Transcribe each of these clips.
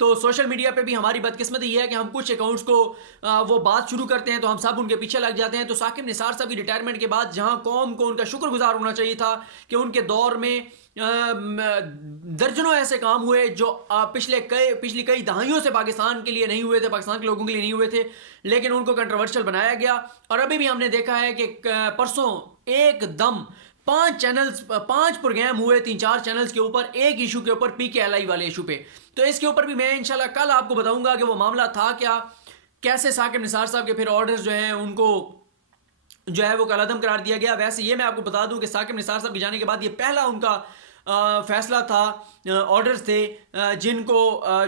تو social media پہ بھی ہماری بدقسمتی یہ ہے کہ ہم کچھ اکاؤنٹس کو وہ بات شروع کرتے ہیں تو ہم سب ان کے پیچھے لگ جاتے ہیں. تو ثاقب نثار صاحب کی ریٹائرمنٹ کے بعد جہاں قوم کو ان کا شکر گزار ہونا چاہیے تھا کہ ان کے دور میں درجنوں ایسے کام ہوئے جو پچھلی کئی دہائیوں سے پاکستان کے لیے نہیں ہوئے تھے, پاکستان کے لوگوں کے لیے نہیں ہوئے تھے, لیکن ان کو کنٹروورشل بنایا گیا. اور ابھی بھی ہم نے دیکھا ہے کہ پرسوں ایک دم 5 پروگرام ہوئے 3-4 چینلز کے اوپر ایک ایشو کے اوپر, پی کے ایل آئی والے ایشو پہ. تو اس کے اوپر بھی میں انشاءاللہ کل آپ کو بتاؤں گا کہ وہ معاملہ تھا کیا, کیسے ثاقب نثار صاحب کے پھر آرڈرز جو ہیں ان کو جو ہے وہ کالعدم قرار دیا گیا. ویسے یہ میں آپ کو بتا دوں کہ ثاقب نثار صاحب کے جانے کے بعد یہ پہلا ان کا فیصلہ تھا, آرڈرز تھے جن کو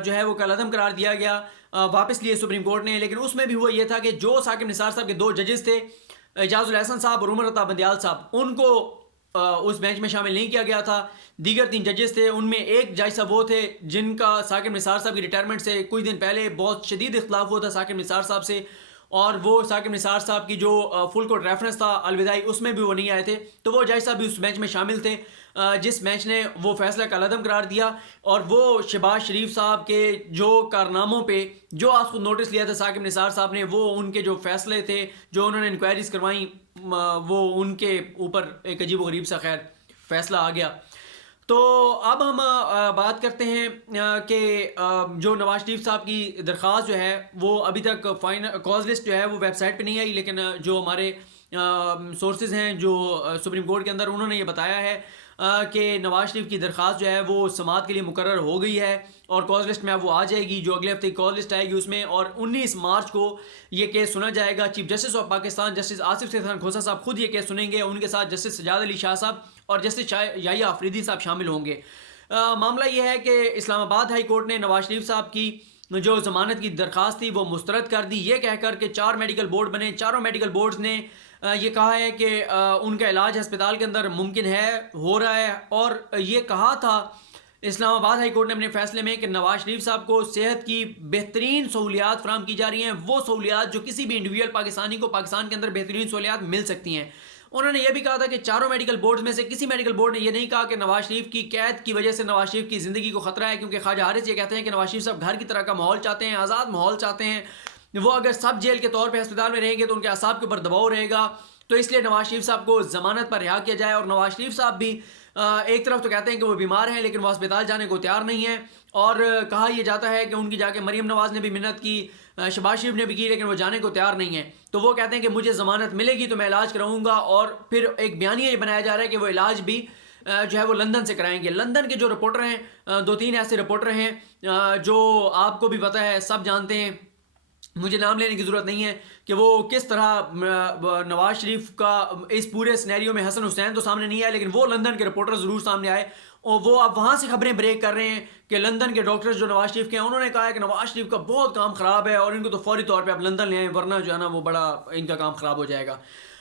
جو ہے وہ کالعدم قرار دیا گیا, واپس لیے سپریم کورٹ نے. لیکن اس میں بھی ہوا یہ تھا کہ جو ثاقب نثار صاحب کے 2 ججز تھے, اعجاز الحسن صاحب اور عمر عطا بندیال صاحب, ان کو اس بینچ میں شامل نہیں کیا گیا تھا. دیگر 3 ججز تھے, ان میں ایک جج صاحب وہ تھے جن کا ثاقب نثار صاحب کی ریٹائرمنٹ سے کچھ دن پہلے بہت شدید اختلاف ہوا تھا ثاقب نثار صاحب سے, اور وہ ثاقب نثار صاحب کی جو فل کورٹ ریفرنس تھا الوداعی اس میں بھی وہ نہیں آئے تھے. تو وہ جج صاحب بھی اس بینچ میں شامل تھے جس بینچ نے وہ فیصلہ کالعدم قرار دیا. اور وہ شہباز شریف صاحب کے جو کارناموں پہ جو آج خود نوٹس لیا تھا ثاقب نثار صاحب نے, وہ ان کے جو فیصلے تھے جو انہوں نے انکوائریز کروائیں, وہ ان کے اوپر ایک عجیب و غریب سا خیر فیصلہ آ گیا. تو اب ہم بات کرتے ہیں کہ جو نواز شریف صاحب کی درخواست جو ہے وہ ابھی تک کاز لسٹ جو ہے وہ ویب سائٹ پہ نہیں آئی, لیکن جو ہمارے سورسز ہیں جو سپریم کورٹ کے اندر, انہوں نے یہ بتایا ہے کہ نواز شریف کی درخواست جو ہے وہ سماعت کے لیے مقرر ہو گئی ہے اور کاز لسٹ میں اب وہ آ جائے گی. جو اگلے ہفتے کی کاز لسٹ آئے گی اس میں, اور 19 مارچ کو یہ کیس سنا جائے گا. Chief justice of Pakistan justice Asif Sultan Khosa صاحب خود یہ کیس سنیں گے, ان کے ساتھ جسٹس سجاد علی شاہ صاحب اور جسٹس یحییٰ آفریدی صاحب شامل ہوں گے. معاملہ یہ ہے کہ اسلام آباد ہائی کورٹ نے نواز شریف صاحب کی جو ضمانت کی درخواست تھی وہ مسترد کر دی, یہ کہہ کر کہ 4 میڈیکل بورڈ بنے. چاروں میڈیکل بورڈز نے یہ کہا ہے کہ ان کا علاج ہسپتال کے اندر ممکن ہے, ہو رہا ہے. اور یہ کہا تھا اسلام آباد ہائی کورٹ نے اپنے فیصلے میں کہ نواز شریف صاحب کو صحت کی بہترین سہولیات فراہم کی جا رہی ہیں, وہ سہولیات جو کسی بھی انڈیویجول پاکستانی کو پاکستان کے اندر بہترین سہولیات مل سکتی ہیں. انہوں نے یہ بھی کہا تھا کہ چاروں میڈیکل بورڈز میں سے کسی میڈیکل بورڈ نے یہ نہیں کہا کہ نواز شریف کی قید کی وجہ سے نواز شریف کی زندگی کو خطرہ ہے, کیونکہ خواجہ حارث یہ کہتے ہیں کہ نواز شریف صاحب گھر کی طرح کا ماحول چاہتے ہیں, آزاد ماحول چاہتے ہیں. وہ اگر سب جیل کے طور پہ ہسپتال میں رہیں گے تو ان کے اعصاب کے اوپر دباؤ رہے گا, تو اس لیے نواز شریف صاحب کو ضمانت پر رہا کیا جائے. اور نواز شریف صاحب بھی ایک طرف تو کہتے ہیں کہ وہ بیمار ہیں لیکن وہ ہسپتال جانے کو تیار نہیں ہیں, اور کہا یہ جاتا ہے کہ ان کی جا کے مریم نواز نے بھی منت کی, شہباز شریف نے بھی کی, لیکن وہ جانے کو تیار نہیں ہیں. تو وہ کہتے ہیں کہ مجھے ضمانت ملے گی تو میں علاج کراؤں گا. اور پھر ایک بیانیہ یہ بنایا جا رہا ہے کہ وہ علاج بھی جو ہے وہ لندن سے کرائیں گے. لندن کے جو رپورٹر ہیں, 2-3 ایسے رپورٹر ہیں جو آپ کو بھی پتہ ہے, سب جانتے ہیں, مجھے نام لینے کی ضرورت نہیں ہے کہ وہ کس طرح نواز شریف کا اس پورے سینیریو میں, حسن حسین تو سامنے نہیں آئے لیکن وہ لندن کے رپورٹر ضرور سامنے آئے, اور وہ اب وہاں سے خبریں بریک کر رہے ہیں کہ لندن کے ڈاکٹرز جو نواز شریف کے ہیں, انہوں نے کہا ہے کہ نواز شریف کا بہت کام خراب ہے اور ان کو تو فوری طور پہ اب لندن لے آئیں, ورنہ جو ہے نا وہ بڑا ان کا کام خراب ہو جائے گا.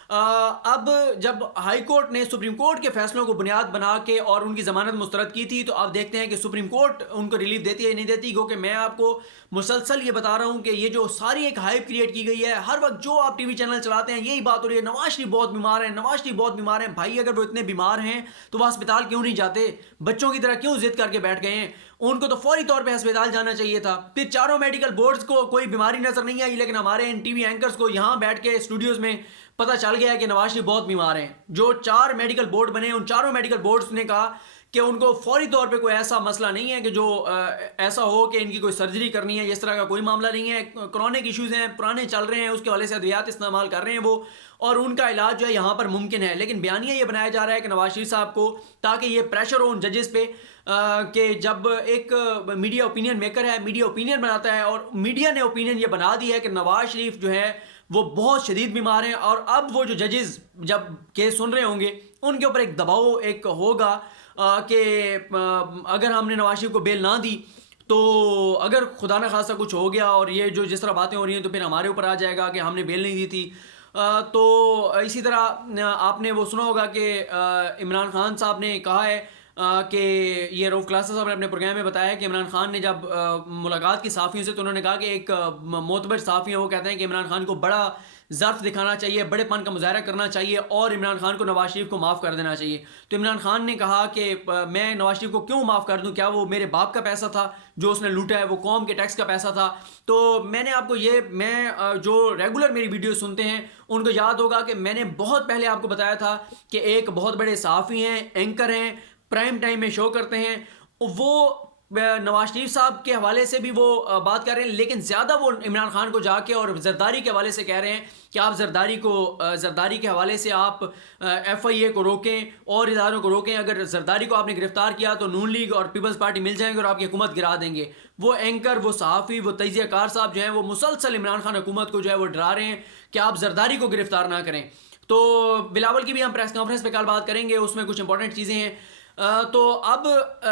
اب جب ہائی کورٹ نے سپریم کورٹ کے فیصلوں کو بنیاد بنا کے اور ان کی ضمانت مسترد کی تھی, تو آپ دیکھتے ہیں کہ سپریم کورٹ ان کو ریلیف دیتی ہے نہیں دیتی. کیونکہ میں آپ کو مسلسل یہ بتا رہا ہوں کہ یہ جو ساری ایک ہائپ کریٹ کی گئی ہے, ہر وقت جو آپ ٹی وی چینل چلاتے ہیں یہی بات ہو رہی ہے, نواز شریف بہت بیمار ہیں, نواز شریف بہت بیمار ہیں. بھائی اگر وہ اتنے بیمار ہیں تو وہ ہسپتال کیوں نہیں جاتے, بچوں کی طرح کیوں ضد کر کے بیٹھ گئے ہیں؟ ان کو تو فوری طور پہ ہسپتال جانا چاہیے تھا. پھر چاروں میڈیکل بورڈز کو کوئی بیماری نظر نہیں آئی, لیکن ہمارے ان ٹی وی اینکرز کو یہاں بیٹھ کے اسٹوڈیوز میں پتہ چل گیا ہے کہ نواز شریف بہت بیمار ہیں. جو 4 میڈیکل بورڈ بنے, ان چاروں میڈیکل بورڈز نے کہا کہ ان کو فوری طور پہ کوئی ایسا مسئلہ نہیں ہے کہ جو ایسا ہو کہ ان کی کوئی سرجری کرنی ہے, اس طرح کا کوئی معاملہ نہیں ہے. کرونک ایشوز ہیں, پرانے چل رہے ہیں, اس کے حوالے سے ادویات استعمال کر رہے ہیں وہ, اور ان کا علاج جو ہے یہاں پر ممکن ہے. لیکن بیانیہ یہ بنایا جا رہا ہے کہ نواز شریف صاحب کو, تاکہ یہ پریشر ہو ان ججز پہ کہ جب ایک میڈیا اوپینین میکر ہے, میڈیا اوپینین بناتا ہے, اور میڈیا نے اوپینین یہ بنا دی ہے کہ نواز شریف جو ہے وہ بہت شدید بیمار ہیں, اور اب وہ جو ججز جب کیس سن رہے ہوں گے ان کے اوپر ایک دباؤ ایک ہوگا کہ اگر ہم نے نواز شریف کو بیل نہ دی تو اگر خدا نہ خواستہ کچھ ہو گیا اور یہ جو جس طرح باتیں ہو رہی ہیں تو پھر ہمارے اوپر آ جائے گا کہ ہم نے بیل نہیں دی تھی. تو اسی طرح آپ نے وہ سنا ہوگا کہ عمران خان صاحب نے کہا ہے کہ یہ رؤف کلاسا صاحب نے اپنے پروگرام میں بتایا کہ عمران خان نے جب ملاقات کی صحافیوں سے تو انہوں نے کہا کہ ایک معتبر صحافی ہیں وہ کہتے ہیں کہ عمران خان کو بڑا ظرف دکھانا چاہیے, بڑے پن کا مظاہرہ کرنا چاہیے اور عمران خان کو نواز شریف کو معاف کر دینا چاہیے. تو عمران خان نے کہا کہ میں نواز شریف کو کیوں معاف کر دوں, کیا وہ میرے باپ کا پیسہ تھا جو اس نے لوٹا ہے, وہ قوم کے ٹیکس کا پیسہ تھا. تو میں نے آپ کو میں جو ریگولر میری ویڈیو سنتے ہیں ان کو یاد ہوگا کہ میں نے بہت پہلے آپ کو بتایا تھا کہ ایک بہت بڑے صحافی ہیں, اینکر ہیں, پرائم ٹائم میں شو کرتے ہیں, وہ نواز شریف صاحب کے حوالے سے بھی وہ بات کر رہے ہیں, لیکن زیادہ وہ عمران خان کو جا کے اور زرداری کے حوالے سے کہہ رہے ہیں کہ آپ زرداری کے حوالے سے آپ ایف آئی اے کو روکیں اور اداروں کو روکیں. اگر زرداری کو آپ نے گرفتار کیا تو نون لیگ اور پیپلز پارٹی مل جائیں گے اور آپ کی حکومت گرا دیں گے. وہ اینکر, وہ صحافی, وہ تجزیہ کار صاحب جو ہیں وہ مسلسل عمران خان حکومت کو جو ہے وہ ڈرا رہے ہیں کہ آپ زرداری کو گرفتار نہ کریں. تو بلاول کی بھی ہم پریس کانفرنس پہ کل بات کریں گے, اس میں کچھ امپورٹنٹ چیزیں ہیں. تو اب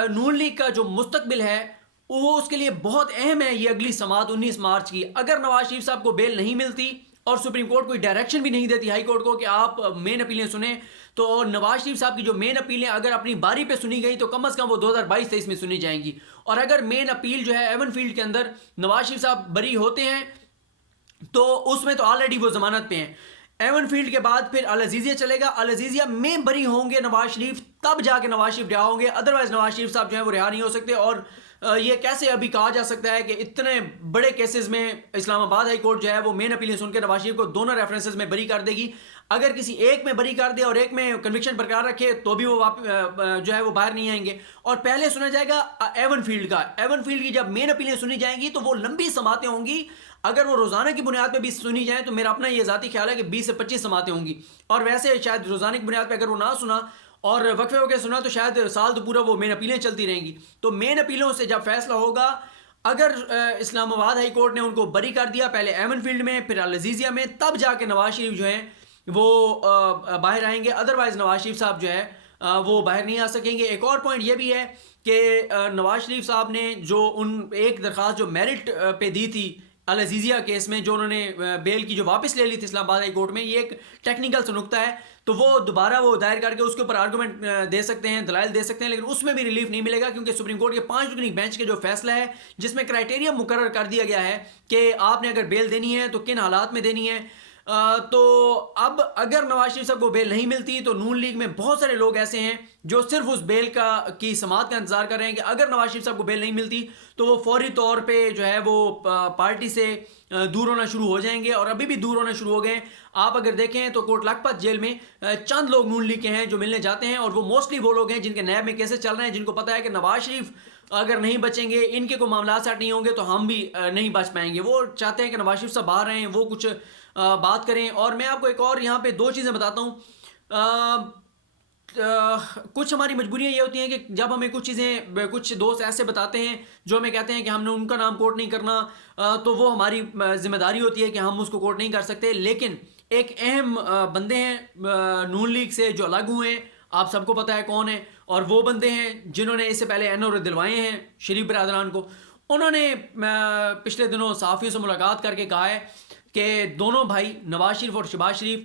نون لیگ کا جو مستقبل ہے وہ اس کے لیے بہت اہم ہے. یہ اگلی سماعت 19 مارچ کی, اگر نواز شریف صاحب کو بیل نہیں ملتی اور سپریم کورٹ کوئی ڈائریکشن بھی نہیں دیتی ہائی کورٹ کو کہ آپ مین اپیلیں سنیں, تو نواز شریف صاحب کی جو مین اپیلیں اگر اپنی باری پہ سنی گئی تو کم از کم وہ 2022-23 میں سنی جائیں گی. اور اگر مین اپیل جو ہے ایون فیلڈ کے اندر نواز شریف صاحب بری ہوتے ہیں تو اس میں تو آلریڈی وہ ضمانت پہ ہیں. ایون فیلڈ کے بعد پھر العزیزیہ چلے گا, العزیزیہ میں بری ہوں گے نواز شریف, تب جا کے نواز شریف رہا ہوں گے, ادروائز نواز شریف صاحب جو ہیں وہ رہا نہیں ہو سکتے. اور یہ کیسے ابھی کہا جا سکتا ہے کہ اتنے بڑے کیسز میں اسلام آباد ہائی کورٹ جو ہے وہ مین اپیلیں سن کے نواز شریف کو دونوں ریفرنسز میں بری کر دے گی. اگر کسی ایک میں بری کر دے اور ایک میں کنوکشن برقرار رکھے تو بھی وہ جو ہے وہ باہر نہیں آئیں گے. اور پہلے سنا جائے گا ایون فیلڈ کا. ایون فیلڈ کی جب مین اپیلیں سنی جائیں گی تو وہ لمبی سماعتیں ہوں گی. اگر وہ روزانہ کی بنیاد پہ بھی سنی جائیں تو میرا اپنا یہ ذاتی خیال ہے کہ 20 سے 25 سماعتیں ہوں گی. اور ویسے شاید روزانہ کی بنیاد پہ اگر وہ نہ سنا اور وقفے ہو کے سنا تو شاید سال تو پورا وہ مین اپیلیں چلتی رہیں گی. تو مین اپیلوں سے جب فیصلہ ہوگا, اگر اسلام آباد ہائی کورٹ نے ان کو بری کر دیا پہلے ایون فیلڈ میں پھر العزیزیہ میں, تب جا کے نواز شریف جو ہیں وہ باہر آئیں گے. ادروائز نواز شریف صاحب جو ہے وہ باہر نہیں آ سکیں گے. ایک اور پوائنٹ یہ بھی ہے کہ نواز شریف صاحب نے جو ایک درخواست جو میرٹ پہ دی تھی العزیزیہ کیس میں, جو انہوں نے بیل کی جو واپس لے لی تھی اسلام آباد ہائی کورٹ میں, یہ ایک ٹیکنیکل سا نکتہ ہے, تو وہ دوبارہ وہ دائر کر کے اس کے اوپر آرگومنٹ دے سکتے ہیں, دلائل دے سکتے ہیں, لیکن اس میں بھی ریلیف نہیں ملے گا کیونکہ سپریم کورٹ کے 5 رکنی بینچ کے جو فیصلہ ہے جس میں کرائٹیریا مقرر کر دیا گیا ہے کہ آپ نے اگر بیل دینی ہے تو کن حالات میں دینی ہے. تو اب اگر نواز شریف صاحب کو بیل نہیں ملتی تو نون لیگ میں بہت سارے لوگ ایسے ہیں جو صرف اس بیل کی سماعت کا انتظار کر رہے ہیں کہ اگر نواز شریف صاحب کو بیل نہیں ملتی تو وہ فوری طور پہ جو ہے وہ پارٹی سے دور ہونا شروع ہو جائیں گے, اور ابھی بھی دور ہونا شروع ہو گئے. آپ اگر دیکھیں تو کوٹ لکھپت جیل میں چند لوگ نون لیگ کے ہیں جو ملنے جاتے ہیں, اور وہ موسٹلی وہ لوگ ہیں جن کے نیب میں کیسے چل رہے ہیں, جن کو پتہ ہے کہ نواز شریف اگر نہیں بچیں گے, ان کے کوئی معاملات سیٹ نہیں ہوں گے تو ہم بھی نہیں بچ پائیں گے. وہ چاہتے ہیں کہ نواز شریف صاحب باہر رہیں, وہ کچھ بات کریں. اور میں آپ کو ایک اور یہاں پہ 2 چیزیں بتاتا ہوں. کچھ ہماری مجبوریاں یہ ہوتی ہیں کہ جب ہمیں کچھ دوست ایسے بتاتے ہیں جو ہمیں کہتے ہیں کہ ہم نے ان کا نام کوٹ نہیں کرنا, تو وہ ہماری ذمہ داری ہوتی ہے کہ ہم اس کو کوٹ نہیں کر سکتے. لیکن ایک اہم بندے ہیں نون لیگ سے جو الگ ہوئے ہیں, آپ سب کو پتہ ہے کون ہیں, اور وہ بندے ہیں جنہوں نے اس سے پہلے این او دلوائے ہیں شریف برادران کو. انہوں نے پچھلے دنوں صحافیوں سے ملاقات کر کے کہا ہے کہ دونوں بھائی نواز شریف اور شہباز شریف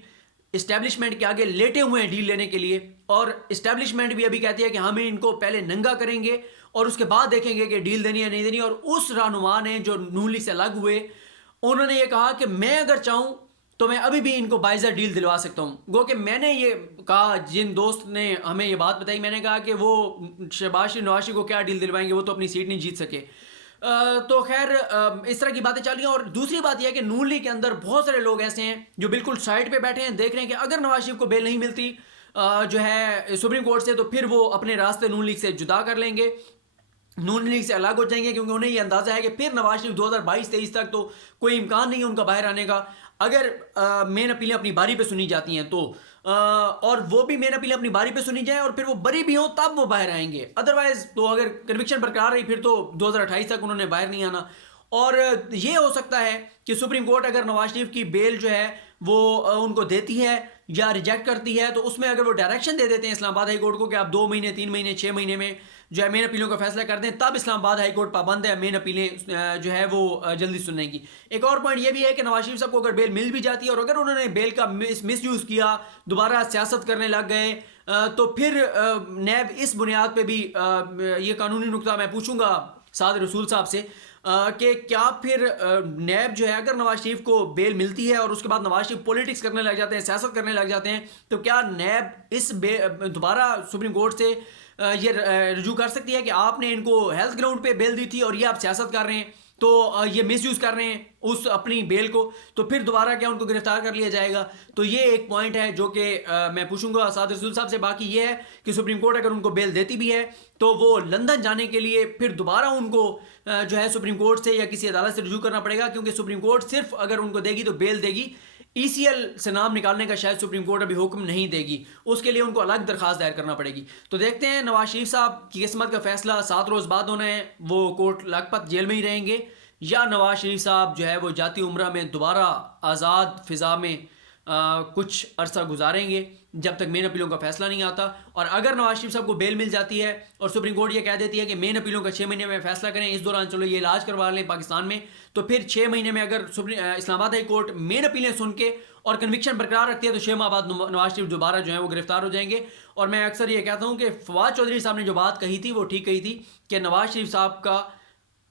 اسٹیبلشمنٹ کے آگے لیٹے ہوئے ہیں ڈیل لینے کے لیے, اور اسٹیبلشمنٹ بھی ابھی کہتی ہے کہ ہم ان کو پہلے ننگا کریں گے اور اس کے بعد دیکھیں گے کہ ڈیل دینی ہے نہیں دینی. اور اس رہنما نے جو نون لیگ سے الگ ہوئے, انہوں نے یہ کہا کہ میں اگر چاہوں تو میں ابھی بھی ان کو باعزہ ڈیل دلوا سکتا ہوں. گو کہ میں نے یہ کہا, جن دوست نے ہمیں یہ بات بتائی, میں نے کہا کہ وہ شہباز شریف نواز شریف کو کیا ڈیل دلوائیں گے, وہ تو اپنی سیٹ نہیں جیت سکے. تو خیر اس طرح کی باتیں چل رہی ہیں. اور دوسری بات یہ ہے کہ نون لیگ کے اندر بہت سارے لوگ ایسے ہیں جو بالکل سائڈ پہ بیٹھے ہیں, دیکھ رہے ہیں کہ اگر نواز شریف کو بیل نہیں ملتی جو ہے سپریم کورٹ سے, تو پھر وہ اپنے راستے نون لیگ سے جدا کر لیں گے, نون لیگ سے الگ ہو جائیں گے, کیونکہ انہیں یہ اندازہ ہے کہ پھر نواز شریف 2022-23 تک تو کوئی امکان نہیں ہے ان کا باہر آنے کا, اگر مین اپیلیں اپنی باری پہ سنی جاتی ہیں تو. اور وہ بھی مین اپیلیں اپنی باری پہ سنی جائیں اور پھر وہ بری بھی ہوں تب وہ باہر آئیں گے. ادروائز تو اگر کنوکشن برقرار رہی پھر تو 2028 تک انہوں نے باہر نہیں آنا. اور یہ ہو سکتا ہے کہ سپریم کورٹ اگر نواز شریف کی بیل جو ہے وہ ان کو دیتی ہے یا ریجیکٹ کرتی ہے, تو اس میں اگر وہ ڈائریکشن دے دیتے ہیں اسلام آباد ہائی کورٹ کو کہ آپ 2 مہینے 3 مہینے 6 مہینے میں جو ہے مین اپیلوں کا فیصلہ کر دیں, تب اسلام آباد ہائی کورٹ پابند ہے مین اپیلیں جو ہے وہ جلدی سننے کی. ایک اور پوائنٹ یہ بھی ہے کہ نواز شریف صاحب کو اگر بیل مل بھی جاتی ہے اور اگر انہوں نے بیل کا مس یوز کیا, دوبارہ سیاست کرنے لگ گئے, تو پھر نیب اس بنیاد پہ بھی یہ قانونی نقطہ میں پوچھوں گا سعد رسول صاحب سے کہ کیا پھر نیب جو ہے اگر نواز شریف کو بیل ملتی ہے اور اس کے بعد نواز شریف پولیٹکس کرنے لگ جاتے ہیں، سیاست کرنے لگ جاتے ہیں، تو کیا نیب اس دوبارہ سپریم کورٹ سے یہ رجوع کر سکتی ہے کہ آپ نے ان کو ہیلتھ گراؤنڈ پہ بیل دی تھی اور یہ آپ سیاست کر رہے ہیں، تو یہ مس یوز کر رہے ہیں اس اپنی بیل کو، تو پھر دوبارہ کیا ان کو گرفتار کر لیا جائے گا؟ تو یہ ایک پوائنٹ ہے جو کہ میں پوچھوں گا سعد رسول صاحب سے۔ باقی یہ ہے کہ سپریم کورٹ اگر ان کو بیل دیتی بھی ہے تو وہ لندن جانے کے لیے پھر دوبارہ ان کو جو ہے سپریم کورٹ سے یا کسی عدالت سے رجوع کرنا پڑے گا، کیونکہ سپریم کورٹ صرف اگر ان کو دے گی تو بیل دے گی، ای سی ایل سے نام نکالنے کا شاید سپریم کورٹ ابھی حکم نہیں دے گی، اس کے لیے ان کو الگ درخواست دائر کرنا پڑے گی۔ تو دیکھتے ہیں نواز شریف صاحب کی قسمت کا فیصلہ 7 روز بعد ہونا ہے، وہ کوٹ لکھپت جیل میں ہی رہیں گے، یا نواز شریف صاحب جو ہے وہ جاتی عمرہ میں دوبارہ آزاد فضا میں کچھ عرصہ گزاریں گے جب تک مین اپیلوں کا فیصلہ نہیں آتا۔ اور اگر نواز شریف صاحب کو بیل مل جاتی ہے اور سپریم کورٹ یہ کہہ دیتی ہے کہ مین اپیلوں کا 6 مہینے میں فیصلہ کریں، اس دوران چلو یہ علاج کروا لیں پاکستان میں، تو پھر 6 مہینے میں اگر اسلام آباد ہائی کورٹ مین اپیلیں سن کے اور کنوکشن برقرار رکھتی ہے تو 6 ماہ بعد نواز شریف دوبارہ جو ہے وہ گرفتار ہو جائیں گے۔ اور میں اکثر یہ کہتا ہوں کہ فواد چودھری صاحب نے جو بات کہی تھی وہ ٹھیک کہی تھی کہ نواز شریف صاحب کا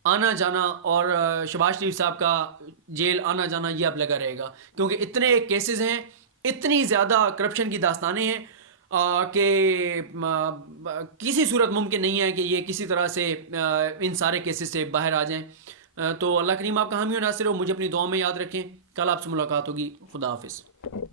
آنا جانا اور شہباز شریف صاحب کا جیل آنا جانا یہ اب لگا رہے گا، کیونکہ اتنے کیسز ہیں، اتنی زیادہ کرپشن کی داستانیں ہیں کہ کسی صورت ممکن نہیں ہے کہ یہ کسی طرح سے ان سارے کیسز سے باہر آ جائیں۔ تو اللہ کریم آپ کا حامی و ناصر ہو، مجھے اپنی دعاؤں میں یاد رکھیں۔ کل آپ سے ملاقات ہوگی، خدا حافظ۔